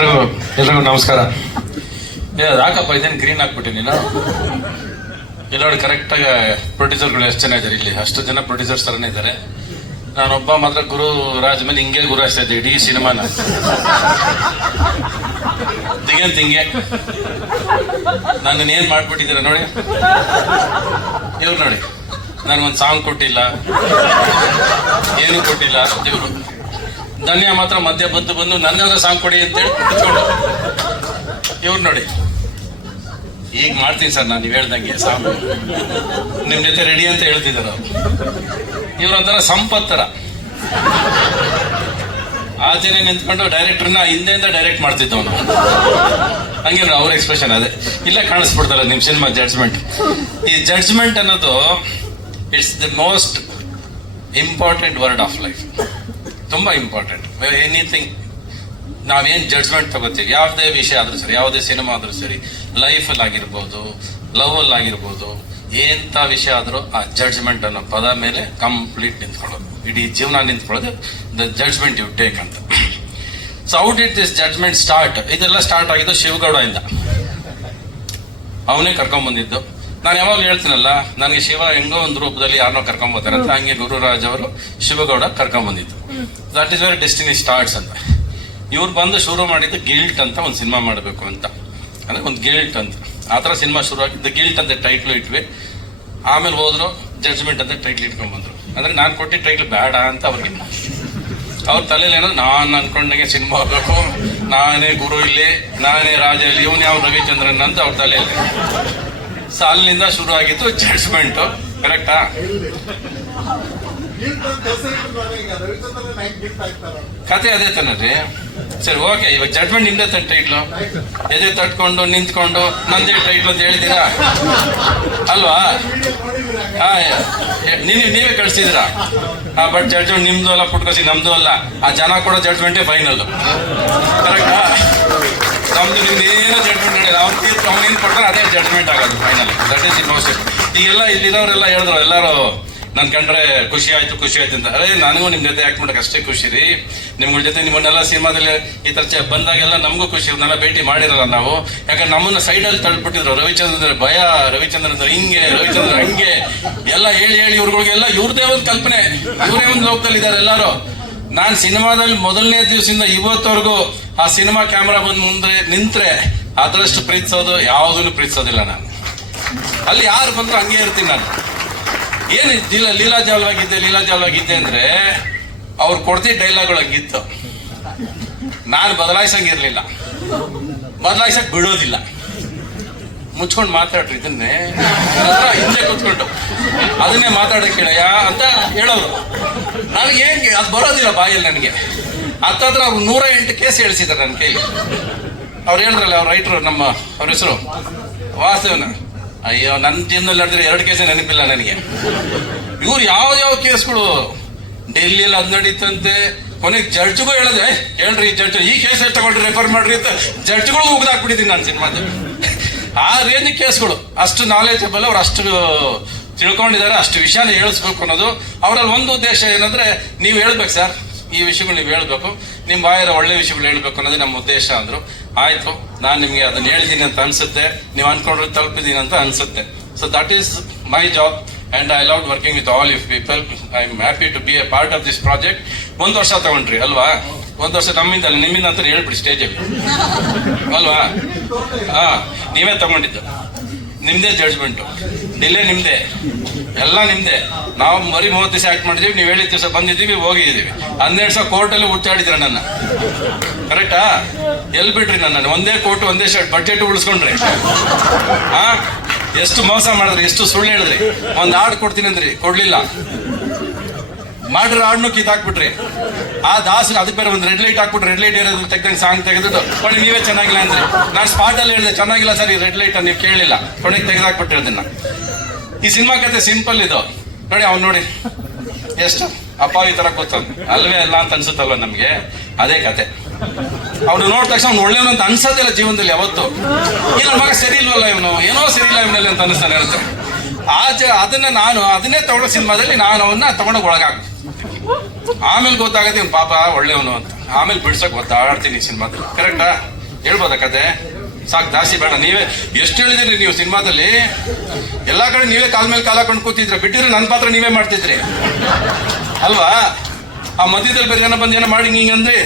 ಎಲ್ರಿಗೂ ನಮಸ್ಕಾರ. ರಾಕಪ್ಪ, ಇದೇನು ಗ್ರೀನ್ ಹಾಕ್ಬಿಟ್ಟೆ ನೀನು? ನೋಡಿ ಕರೆಕ್ಟಾಗಿ ಪ್ರೊಡ್ಯೂಸರ್ಗಳು ಎಷ್ಟು ಜನ ಇದ್ದಾರೆ ಇಲ್ಲಿ? ಅಷ್ಟು ಜನ ಪ್ರೊಡ್ಯೂಸರ್ಸ್ ಥರನೇ ಇದ್ದಾರೆ ನಾನೊಬ್ಬ ಮಾತ್ರ ಗುರು ರಾಜ್ ಮೇಲೆ ಹಿಂಗೆ ಗುರು ಹಚ್ತಾ ಇದ್ದೆ, ಇಡೀ ಸಿನಿಮಾನ. ದಿಗಂತ ಹಿಂಗೆ ನನ್ನ ಏನು ಮಾಡ್ಬಿಟ್ಟಿದ್ದೀರ ನೋಡಿ? ಇವ್ರು ನೋಡಿ. ನನಗೊಂದು ಸಾಂಗ್ ಕೊಟ್ಟಿಲ್ಲ. ಏನು ಕೊಟ್ಟಿಲ್ಲ. ಇವರು. ಧನ್ಯ ಮಾತ್ರ ಮಧ್ಯ ಬಂದು ಬಂದು ನನ್ನ ಸಾಂಗ್ ಕೊಡಿ ಅಂತೇಳಿ ಕುತ್ಕೊಂಡು. ಇವ್ರು ನೋಡಿ. ಈಗ ಮಾಡ್ತೀನಿ ಸರ್ ನಾನು, ನೀವು ಹೇಳ್ದಂಗೆ ಸಾಂಗ್ ನಿಮ್ ಜೊತೆ ರೆಡಿ ಅಂತ ಹೇಳ್ತಿದ್ದಾರೆ ಇವ್ರೊಂಥರ ಸಂಪತ್ತರ. ಆಚೆನೆ ನಿಂತ್ಕೊಂಡು ಡೈರೆಕ್ಟರ್ನ ಹಿಂದೆಯಿಂದ ಡೈರೆಕ್ಟ್ ಮಾಡ್ತಿದ್ದವನು. ಹಂಗೆ ಅವ್ರ ಎಕ್ಸ್ಪ್ರೆಷನ್ ಅದೇ. ಇಲ್ಲೇ ಕಾಣಿಸ್ಬಿಡ್ತಾರೆ ನಿಮ್ ಸಿನಿಮಾ ಜಡ್ಜ್ಮೆಂಟ್ ಈ ಜಡ್ಜ್ಮೆಂಟ್ ಅನ್ನೋದು it's the most important word of life ತುಂಬಾ ಇಂಪಾರ್ಟೆಂಟ್ ಎನಿಥಿಂಗ್ ನಾವೇನ್ ಜಡ್ಜ್ಮೆಂಟ್ ತಗೋತೀವಿ. ಯಾವುದೇ ವಿಷಯ ಆದ್ರೂ ಸರಿ, ಯಾವುದೇ ಸಿನಿಮಾ ಆದ್ರೂ ಸರಿ ಲೈಫಲ್ಲಿ ಆಗಿರ್ಬೋದು ಲವ್ ಅಲ್ಲಿ ಆಗಿರ್ಬೋದು ಎಂಥ ವಿಷಯ ಆದ್ರೂ ಆ ಜಡ್ಜ್ಮೆಂಟ್ ಅನ್ನೋ ಪದ ಮೇಲೆ ಕಂಪ್ಲೀಟ್ ನಿಂತ್ಕೊಳ್ಳೋದು. ಇಡೀ ಜೀವನ ನಿಂತ್ಕೊಳ್ಳೋದು ದ ಜಡ್ಜ್ಮೆಂಟ್ ಯು ಟೇಕ್ ಅಂತ. So out it this judgement start ಇದೆಲ್ಲ ಸ್ಟಾರ್ಟ್ ಆಗಿದ್ದು ಶಿವಗೌಡ ಇಂದ ಅವನೇ ಕರ್ಕೊಂಡ್ ಬಂದಿದ್ದು ನಾನು ಯಾವಾಗಲೂ ಹೇಳ್ತೀನಲ್ಲ, ನನಗೆ ಶಿವ ಹೆಂಗೋ ಒಂದು ರೂಪದಲ್ಲಿ ಯಾರನ್ನೋ ಕರ್ಕೊಂಬರ್ತಾರೆ ಅಂತ. ಹಂಗೆ ಗುರುರಾಜ್ ಅವರು Shivagowda ಕರ್ಕೊಂಬಂದಿದ್ದು that is very destiny starts ಅಂತ. ಇವ್ರು ಬಂದು ಶುರು ಮಾಡಿದ್ದು ಗಿಲ್ಟ್ ಅಂತ ಒಂದು ಸಿನಿಮಾ ಮಾಡಬೇಕು ಅಂತ. ಅಂದ್ರೆ ಒಂದು ಗಿಲ್ಟ್ ಅಂತ. ಆ ಥರ ಸಿನಿಮಾ ಶುರು ಆಗಿದ್ದು ಗಿಲ್ಟ್ ಅಂತ ಟೈಟ್ಲು ಇಟ್ವಿ. ಆಮೇಲೆ ಹೋದ್ರು ಜಡ್ಜ್ಮೆಂಟ್ ಅಂತ ಟೈಟ್ಲ್ ಇಟ್ಕೊಂಡ್ಬಂದ್ರು ಬಂದ್ರು. ಅಂದ್ರೆ ನಾನು ಕೊಟ್ಟಿದ್ದ ಟೈಟ್ಲ್ ಬೇಡ ಅಂತ ಅವ್ರಿಗೆ. ಅವ್ರ ತಲೆಯಲ್ಲಿ ಏನೋ, ನಾನು ಅನ್ಕೊಂಡಂಗೆ ಸಿನಿಮಾ ಆಗಬೇಕು ನಾನೇ ಗುರು ಇಲ್ಲಿ, ನಾನೇ ರಾಜ ಇಲ್ಲಿ, ಇವನ್ ಯಾವ ರವಿಚಂದ್ರನ್ ಅಂತ ಅವ್ರ ತಲೆಯಲ್ಲಿ. ಸೊ ಅಲ್ಲಿಂದ ಶುರು ಆಗಿತ್ತು ಜಡ್ಜ್ಮೆಂಟ್ ಕರೆಕ್ಟಾ ಕತೆ ಅದೇ ತಾನೇ ಸರಿ ಓಕೆ ಇವಾಗ ಜಡ್ಜ್ಮೆಂಟ್ ನಿಮ್ದೇ ತನ್ನ ಟೈಟ್ಲು ಎದೆ ತಟ್ಕೊಂಡು, ನಿಂತ್ಕೊಂಡು, ನಂದೇ ಟೈಟ್ಲು ಅಂತ ಹೇಳಿದ್ದೀರಾ? ಅಲ್ವಾ? ಹಾ ನೀವೇ ನೀವೇ ಕಳಿಸಿದಿರಾ ಹಾ ಬಟ್ ಜಡ್ಜ್ಮೆಂಟ್ ನಿಮ್ದು ಅಲ್ಲ ಪುಟ್ಕೋಸಿ ನಮ್ದು ಅಲ್ಲ. ಆ ಜನ ಕೂಡ ಜಡ್ಜ್ಮೆಂಟೇ ಫೈನಲ್ ಕರೆಕ್ಟಾ ನಿಮ್ದು ಏನು ಜಡ್ಜ್ಮೆಂಟ್ ಹೇಳಿಲ್ಲ ಅವ್ರ ತೀರ್ಪು ಅವ್ನೇನು ಕೊಟ್ಟರೆ ಅದೇ ಜಡ್ಜ್ಮೆಂಟ್ ಆಗೋದು ಫೈನಲ್ ದಟ್ ಈಸ್ ಮೋಸ್ಟ್ ಈಗೆಲ್ಲ ಇಲ್ಲಿರೋರೆಲ್ಲ ಹೇಳಿದ್ರು, ಎಲ್ಲರೂ ನನ್ನ ಕಂಡ್ರೆ ಖುಷಿ ಆಯ್ತು ಖುಷಿ ಆಯ್ತು ಅಂತ. ಅದೇ ನನಗೂ ನಿಮ್ಮ ಜೊತೆ ಆಕ್ಟ್ ಮಾಡೋಕೆ ಅಷ್ಟೇ ಖುಷಿ ರೀ. ನಿಮ್ಗಳ ಜೊತೆ ನಿಮ್ಮನ್ನೆಲ್ಲ ಸಿನಿಮಾದಲ್ಲಿ ಈ ಥರ ಚ- ಬಂದಾಗೆಲ್ಲ ನಮಗೂ ಖುಷಿ ಇವ್ರನ್ನೆಲ್ಲ ಭೇಟಿ ಮಾಡಿರಲ್ಲ ನಾವು. ಯಾಕಂದ್ರೆ ನಮ್ಮನ್ನು ಸೈಡಲ್ಲಿ ತಳ್ಬಿಟ್ಟಿದ್ರು ರವಿಚಂದ್ರ, ಭಯ ರವಿಚಂದ್ರ ಅಂದ್ರೆ ಹಿಂಗೆ, ರವಿಚಂದ್ರ ಹಂಗೆ. ಎಲ್ಲ ಹೇಳಿ ಹೇಳಿ ಇವ್ರುಗಳಿಗೆಲ್ಲ ಇವ್ರದೇ ಒಂದು ಕಲ್ಪನೆ. ಇವರೇ ಒಂದು ಲೋಕದಲ್ಲಿ ಇದ್ದಾರೆ ಎಲ್ಲರೂ. ನಾನ್ ಸಿನಿಮಾದಲ್ಲಿ ಮೊದಲನೇ ದಿವಸದಿಂದ ಇವತ್ತವರೆಗೂ ಆ ಸಿನಿಮಾ ಕ್ಯಾಮ್ರಾ ಬಂದು ಮುಂದೆ ನಿಂತ್ರೆ ಅದರಷ್ಟು ಪ್ರೀತಿಸೋದು, ಯಾವುದನ್ನು ಪ್ರೀತಿಸೋದಿಲ್ಲ ನಾನು. ಅಲ್ಲಿ ಯಾರು ಬಂದರೂ ಹಂಗೆ ಇರ್ತೀನಿ ನಾನು. ಏನು ಲೀಲಾ ಲೀಲಾಜಾಲವಾಗಿದ್ದೆ ಲೀಲಾಜಾಲವಾಗಿದ್ದೆ ಅಂದ್ರೆ ಅವ್ರು ಕೊಡ್ತಿದ್ದ ಡೈಲಾಗ್ಗಳು ಹಂಗಿತ್ತು. ನಾನು ಬದಲಾಯಿಸಂಗಿರ್ಲಿಲ್ಲ. ಬದಲಾಯಿಸಕ್ ಬಿಡೋದಿಲ್ಲ. ಮುಚ್ಕೊಂಡು ಮಾತಾಡ್ರಿ ಇದನ್ನೇ. ಹಿಂದೆ ಕೂತ್ಕೊಂಡು. ಅದನ್ನೇ ಮಾತಾಡಕ್ಕೆ ಅಂತ ಹೇಳೋರು. ನನಗೆ ಹೆಂಗೆ ಅದು ಬರೋದಿಲ್ಲ ಬಾಯಲ್ಲಿ ನನಗೆ. ಹತ್ತತ್ರ ಅವ್ರು ನೂರ ಎಂಟು ಕೇಸ್ ಹೇಳಿಸಿದ್ದಾರೆ ನನ್ನ ಕೈಲಿ. ಅವ್ರು ಹೇಳಿದ್ರಲ್ಲ ಅವ್ರು ರೈಟ್ರು ನಮ್ಮ, ಅವ್ರ ಹೆಸರು? ವಾಸ್ತವನ ಅಯ್ಯೋ ನನ್ನ ಜೀವನದಲ್ಲಿ ನಡೆದ್ರೆ ಎರಡು ಕೇಸೇ ನೆನಪಿಲ್ಲ ನನಗೆ. ಇವ್ರು ಯಾವ ಕೇಸ್ಗಳು? ಡೆಲ್ಲಿಯಲ್ಲಿ ಅದು ನಡೀತಂತೆ. ಕೊನೆಗೆ ಜಡ್ಜ್ಗೂ ಹೇಳಿದೆ ಹೇಳ್ರಿ ಹೇಳ್ರಿ ಜಡ್ಜ್, ಈ ಕೇಸ್ ಎಷ್ಟು ತಗೊಂಡ್ರಿ ರೆಫರ್ ಮಾಡ್ರಿ ಅಂತ ಜಡ್ಜ್ಗಳು ಮುಗ್ದಾಕ್ಬಿಟ್ಟಿದ್ದೀನಿ ನಾನು ಸಿನಿಮಾದ. ಆ ರೇಂಜ್ ಕೇಸ್ಗಳು, ಅಷ್ಟು ನಾಲೆಜಬಲ್ ಅವ್ರು ಅಷ್ಟು ತಿಳ್ಕೊಂಡಿದ್ದಾರೆ, ಅಷ್ಟು ವಿಷಯನ ಹೇಳಿಸ್ಬೇಕು ಅನ್ನೋದು. ಅವರಲ್ಲಿ ಒಂದು ಉದ್ದೇಶ ಏನಂದ್ರೆ, ನೀವು ಹೇಳ್ಬೇಕು ಸರ್, ಈ ವಿಷಯಗಳು ನೀವು ಹೇಳ್ಬೇಕು. ನಿಮ್ಮ ಬಾಯರ ಒಳ್ಳೆ ವಿಷಯಗಳು ಹೇಳ್ಬೇಕು ಅನ್ನೋದೇ ನಮ್ಮ ಉದ್ದೇಶ ಅಂದ್ರು. ಆಯ್ತು, ನಾನು ನಿಮಗೆ ಅದನ್ನ ಹೇಳ್ತೀನಿ ಅಂತ ಅನ್ಸುತ್ತೆ. ನೀವು ಅನ್ಕೊಂಡ್ರೆ ತಲುಪಿದ್ದೀನಿ ಅಂತ ಅನ್ಸುತ್ತೆ. So that is my job and I love working with all if people I am happy to be a part of this project ಒಂದು ವರ್ಷ ತಗೊಂಡ್ರಿ, ಅಲ್ವಾ? ಒಂದು ವರ್ಷ ನಮ್ಮಿಂದ ಅಲ್ಲ ನಿಮ್ಮಿಂದ ಅಂತ ಹೇಳ್ಬಿಡಿ ಸ್ಟೇಜಲ್ಲಿ ಅಲ್ವಾ? ಹಾ, ನೀವೇ ತಗೊಂಡಿದ್ದು. ನಿಮ್ದೇ ಜಡ್ಜ್ಮೆಂಟು ಡಿಲೇ ನಿಮ್ಮದೇ ಎಲ್ಲ ನಿಮ್ಮದೇ ನಾವು ಮರಿ ಮೂವತ್ತು ದಿವಸ ಆಕ್ಟ್ ಮಾಡಿದೀವಿ, ನೀವು ಹೇಳಿದ ದಿವಸ ಬಂದಿದ್ದೀವಿ, ಹೋಗಿದ್ದೀವಿ. ಹನ್ನೆರಡು ಸಾವಿರ ಕೋರ್ಟಲ್ಲಿ ಹುಟ್ಟಾಡಿದ್ರೆ ನನ್ನ. ಕರೆಕ್ಟಾ ಎಲ್ಲಿ ಬಿಟ್ರಿ ನನ್ನ ಒಂದೇ ಕೋರ್ಟ್ ಒಂದೇ ಶರ್ಟ್ ಬಜೆಟ್ ಉಳಿಸ್ಕೊಂಡ್ರಿ. ಹಾ ಎಷ್ಟು ಮೋಸ ಮಾಡಿದ್ರಿ, ಎಷ್ಟು ಸುಳ್ಳು ಹೇಳಿದ್ರಿ. ಒಂದು ಹಾಡು ಕೊಡ್ತೀನಿ ಅಂದ್ರಿ, ಕೊಡ್ಲಿಲ್ಲ. ಮಾಡಿರೋ ಹಾಡ್ನು ಕಿತ್ತಾಕ್ಬಿಟ್ರಿ ಆ ದಾಸ ಅದಕ್ಕೆ ಬೇರೆ ಒಂದು ರೆಡ್ ಲೈಟ್ ಹಾಕ್ಬಿಟ್ಟು ರೆಡ್ ಲೈಟ್ ಇರೋದು ತೆಗ್ದಂಗೆ ಸಾಂಗ್ ತೆಗೆದು ಕೊಡಿ ನೀವೇ ಚೆನ್ನಾಗಿಲ್ಲ ಅಂದ್ರೆ. ನಾನು ಸ್ಪಾಟ್ ಅಲ್ಲಿ ಹೇಳಿದೆ, ಚೆನ್ನಾಗಿಲ್ಲ ಸರ್ ಈ ರೆಡ್ ಲೈಟ್ ನೀವು ಕೇಳಿಲ್ಲ. ಕೊನೆಗೆ ತೆಗೆದಾಕ್ಬಿಟ್ಟು ನಾನು. ಈ ಸಿನಿಮಾ ಕತೆ ಸಿಂಪಲ್ ಇದು. ನೋಡಿ ಅವ್ನು ನೋಡಿ. ಎಷ್ಟು? ಅಪ್ಪ ಈ ತರ ಗೊತ್ತು ಅಲ್ವೇ ಅಲ್ಲ ಅಂತ ಅನ್ಸುತ್ತಲ್ವ ನಮ್ಗೆ? ಅದೇ ಕತೆ. ಅವ್ನು ನೋಡಿದ ತಕ್ಷಣ ಅವ್ನು ಒಳ್ಳೆಯವನು ಅಂತ ಅನ್ಸೋದಿಲ್ಲ ಜೀವನದಲ್ಲಿ ಯಾವತ್ತು. ಇಲ್ಲ, ಮಗ ಸರಿ ಇಲ್ವಲ್ಲ ಇವನು? ಏನೋ ಸರಿ ಇಲ್ಲ ಇವನಲ್ಲಿ ಅಂತ ಅನಿಸ್ತಾನೆ ಆ ಆಚೆ ಅದನ್ನ ನಾನು, ಅದನ್ನೇ ತಗೊಳ್ಳೋ ಸಿನಿಮಾದಲ್ಲಿ ನಾನು ಅವನ್ನ ತಗೊಂಡೋಗಿ ಒಳಗಾಗ ಆಮೇಲೆ ಗೊತ್ತಾಗತ್ತೆ ಇವ್ನು ಪಾಪ ಒಳ್ಳೆಯವನು ಅಂತ. ಆಮೇಲೆ ಬಿಡ್ಸಕ್ ಗೊತ್ತಾಡ್ತೀನಿ ಸಿನಿಮಾದಲ್ಲಿ ಕರೆಕ್ಟಾ ಹೇಳ್ಬೋದಾ ಕತೆ? ಸಾಕು, ಜಾಸ್ತಿ ಬೇಡ. ನೀವೇ ಎಷ್ಟು ಹೇಳಿದಿರಿ ನೀವು ಸಿನಿಮಾದಲ್ಲಿ? ಎಲ್ಲ ಕಡೆ ನೀವೇ ಕಾಲ್ ಮೇಲೆ ಕಾಲ ಹಾಕೊಂಡು ಕೂತಿದ್ರೆ, ಬಿಟ್ಟಿದ್ರೆ ನನ್ನ ಪಾತ್ರ ನೀವೇ ಮಾಡ್ತಿದ್ರಿ. ಅಲ್ವಾ? ಆ ಮಧ್ಯದಲ್ಲಿ ಬೇರೆ ಜನ ಬಂದು ಏನೋ ಮಾಡಿ ಹಿಂಗಂದ್ರೆ